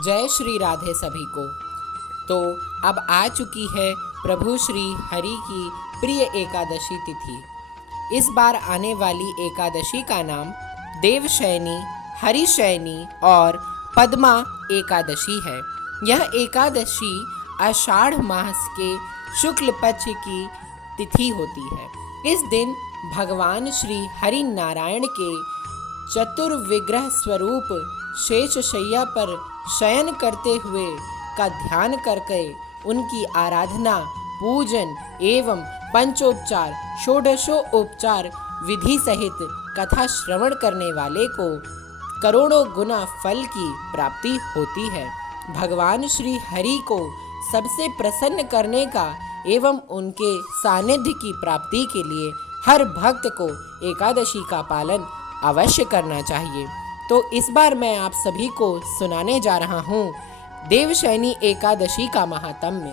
जय श्री राधे सभी को। तो अब आ चुकी है प्रभु श्री हरि की प्रिय एकादशी तिथि। इस बार आने वाली एकादशी का नाम देवशयनी, हरिशयनी और पद्मा एकादशी है। यह एकादशी आषाढ़ मास के शुक्ल पक्ष की तिथि होती है। इस दिन भगवान श्री हरि नारायण के चतुर्विग्रह स्वरूप शेष शैया पर शयन करते हुए का ध्यान करके उनकी आराधना, पूजन एवं पंचोपचार, षोडशोपचार विधि सहित कथा श्रवण करने वाले को करोड़ों गुना फल की प्राप्ति होती है। भगवान श्री हरि को सबसे प्रसन्न करने का एवं उनके सानिध्य की प्राप्ति के लिए हर भक्त को एकादशी का पालन अवश्य करना चाहिए। तो इस बार मैं आप सभी को सुनाने जा रहा हूँ देवशयनी एकादशी का महात्म्य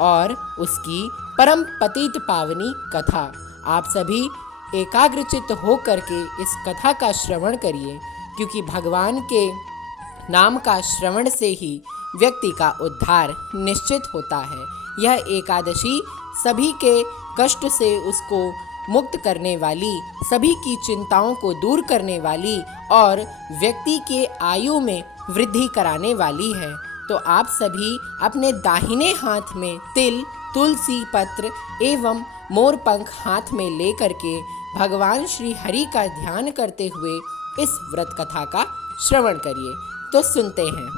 और उसकी परम पतित पावनी कथा। आप सभी एकाग्रचित्त हो करके इस कथा का श्रवण करिए, क्योंकि भगवान के नाम का श्रवण से ही व्यक्ति का उद्धार निश्चित होता है। यह एकादशी सभी के कष्ट से उसको मुक्त करने वाली, सभी की चिंताओं को दूर करने वाली और व्यक्ति के आयु में वृद्धि कराने वाली है। तो आप सभी अपने दाहिने हाथ में तिल, तुलसी पत्र एवं मोर पंख हाथ में लेकर के भगवान श्री हरि का ध्यान करते हुए इस व्रत कथा का श्रवण करिए। तो सुनते हैं।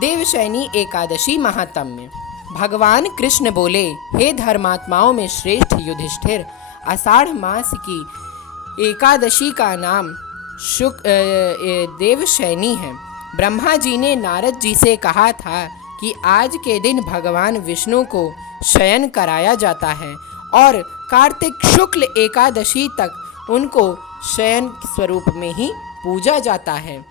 देवशयनी एकादशी महात्म्य। भगवान कृष्ण बोले, हे धर्मात्माओं में श्रेष्ठ युधिष्ठिर, आषाढ़ मास की एकादशी का नाम देवशयनी है। ब्रह्मा जी ने नारद जी से कहा था कि आज के दिन भगवान विष्णु को शयन कराया जाता है और कार्तिक शुक्ल एकादशी तक उनको शयन स्वरूप में ही पूजा जाता है।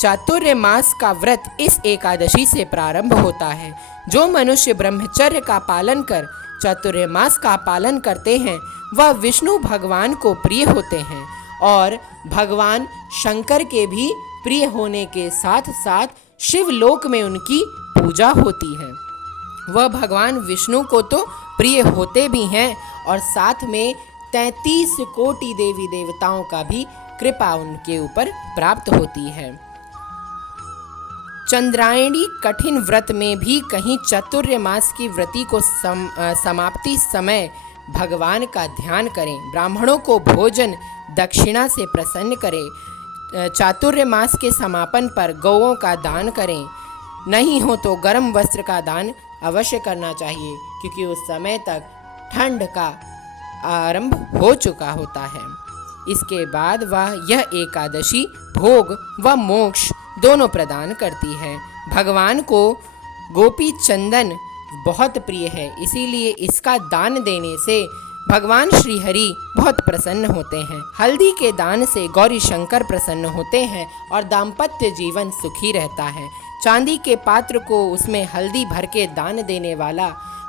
चातुर्य मास का व्रत इस एकादशी से प्रारंभ होता है। जो मनुष्य ब्रह्मचर्य का पालन कर चातुर्य मास का पालन करते हैं वह विष्णु भगवान को प्रिय होते हैं और भगवान शंकर के भी प्रिय होने के साथ साथ शिवलोक में उनकी पूजा होती है। वह भगवान विष्णु को तो प्रिय होते भी हैं और साथ में 33 कोटि देवी देवताओं का भी कृपा उनके ऊपर प्राप्त होती है। चंद्रायणी कठिन व्रत में भी कहीं चातुर्य मास की व्रती को समाप्ति समय भगवान का ध्यान करें, ब्राह्मणों को भोजन दक्षिणा से प्रसन्न करें, चातुर्य मास के समापन पर गौओं का दान करें, नहीं हो तो गर्म वस्त्र का दान अवश्य करना चाहिए, क्योंकि उस समय तक ठंड का आरंभ हो चुका होता है। इसके बाद यह एकादशी भोग व मोक्ष दोनों प्रदान करती है। भगवान को गोपी चंदन बहुत प्रिय है, इसीलिए इसका दान देने से भगवान श्री हरि बहुत प्रसन्न होते हैं। हल्दी के दान से गौरी शंकर प्रसन्न होते हैं और दाम्पत्य जीवन सुखी रहता है। चांदी के पात्र को उसमें हल्दी भर के दान देने वाला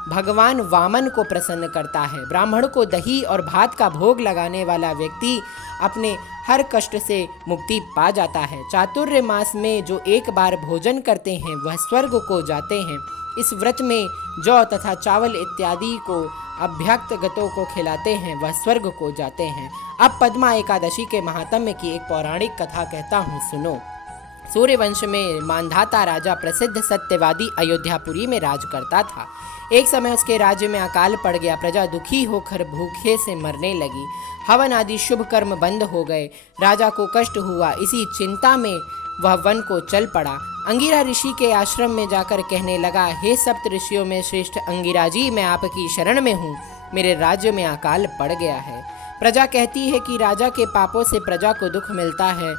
भगवान वामन को प्रसन्न करता है। ब्राह्मण को दही और भात का भोग लगाने वाला व्यक्ति अपने हर कष्ट से मुक्ति पा जाता है। चातुर्य मास में जो एक बार भोजन करते हैं वह स्वर्ग को जाते हैं। इस व्रत में जौ तथा चावल इत्यादि को अभ्यक्त गतों को खिलाते हैं वह स्वर्ग को जाते हैं। अब पद्मा एकादशी के महात्म्य की एक पौराणिक कथा कहता हूँ, सुनो। सूर्यवंश में मांधाता राजा प्रसिद्ध सत्यवादी अयोध्यापुरी में राज करता था। एक समय उसके राज्य में अकाल पड़ गया। प्रजा दुखी होकर भूखे से मरने लगी। हवन आदि शुभ कर्म बंद हो गए। राजा को कष्ट हुआ। इसी चिंता में वह वन को चल पड़ा। अंगिरा ऋषि के आश्रम में जाकर कहने लगा, हे सप्त ऋषियों में श्रेष्ठ अंगिरा जी, मैं आपकी शरण में हूँ। मेरे राज्य में अकाल पड़ गया है। प्रजा कहती है कि राजा के पापों से प्रजा को दुख मिलता है,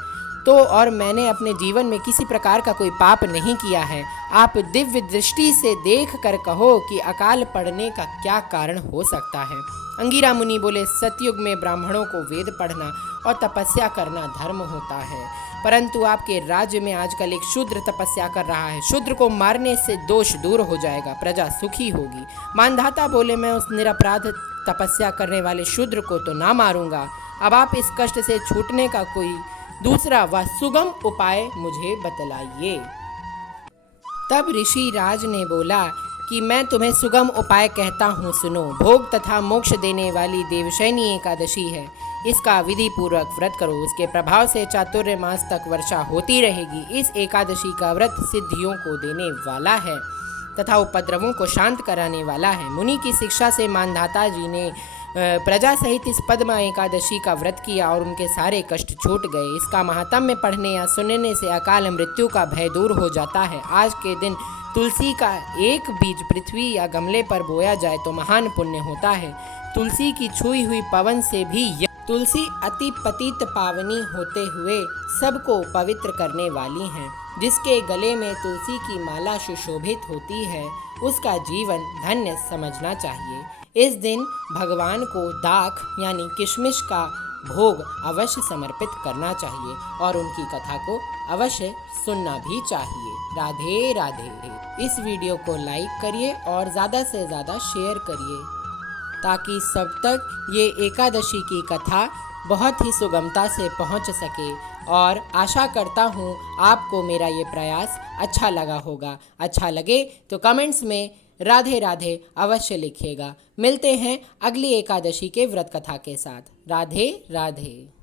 तो और मैंने अपने जीवन में किसी प्रकार का कोई पाप नहीं किया है। आप दिव्य दृष्टि से देख कर कहो कि अकाल पड़ने का क्या कारण हो सकता है। अंगिरा मुनि बोले, सतयुग में ब्राह्मणों को वेद पढ़ना और तपस्या करना धर्म होता है, परंतु आपके राज्य में आजकल एक शूद्र तपस्या कर रहा है। शूद्र को मारने से दोष दूर हो जाएगा, प्रजा सुखी होगी। मानधाता बोले, मैं उस निरपराध तपस्या करने वाले शूद्र को तो ना मारूंगा। अब आप इस कष्ट से छूटने का कोई दूसरा, वह सुगम उपाय मुझे बतलाइए। तब ऋषि राज ने बोला कि मैं तुम्हें सुगम उपाय कहता हूँ, सुनो। भोग तथा मोक्ष देने वाली देवशयनी एकादशी है। इसका विधि पूर्वक व्रत करो, उसके प्रभाव से चातुर्य मास तक वर्षा होती रहेगी। इस एकादशी का व्रत सिद्धियों को देने वाला है तथा उपद्रवों को शांत कराने वाला है। मुनि की शिक्षा से मानधाता जी ने प्रजा सहित इस पद्मा एकादशी का व्रत किया और उनके सारे कष्ट छूट गए। इसका महात्म्य पढ़ने या सुनने से अकाल मृत्यु का भय दूर हो जाता है। आज के दिन तुलसी का एक बीज पृथ्वी या गमले पर बोया जाए तो महान पुण्य होता है। तुलसी की छुई हुई पवन से भी तुलसी अति पतित पावनी होते हुए सबको पवित्र करने वाली हैं। जिसके गले में तुलसी की माला सुशोभित होती है उसका जीवन धन्य समझना चाहिए। इस दिन भगवान को दाख यानी किशमिश का भोग अवश्य समर्पित करना चाहिए और उनकी कथा को अवश्य सुनना भी चाहिए। राधे राधे। इस वीडियो को लाइक करिए और ज़्यादा से ज़्यादा शेयर करिए ताकि सब तक ये एकादशी की कथा बहुत ही सुगमता से पहुंच सके। और आशा करता हूँ आपको मेरा ये प्रयास अच्छा लगा होगा। अच्छा लगे तो कमेंट्स में राधे राधे अवश्य लिखिएगा। मिलते हैं अगली एकादशी के व्रत कथा के साथ। राधे राधे।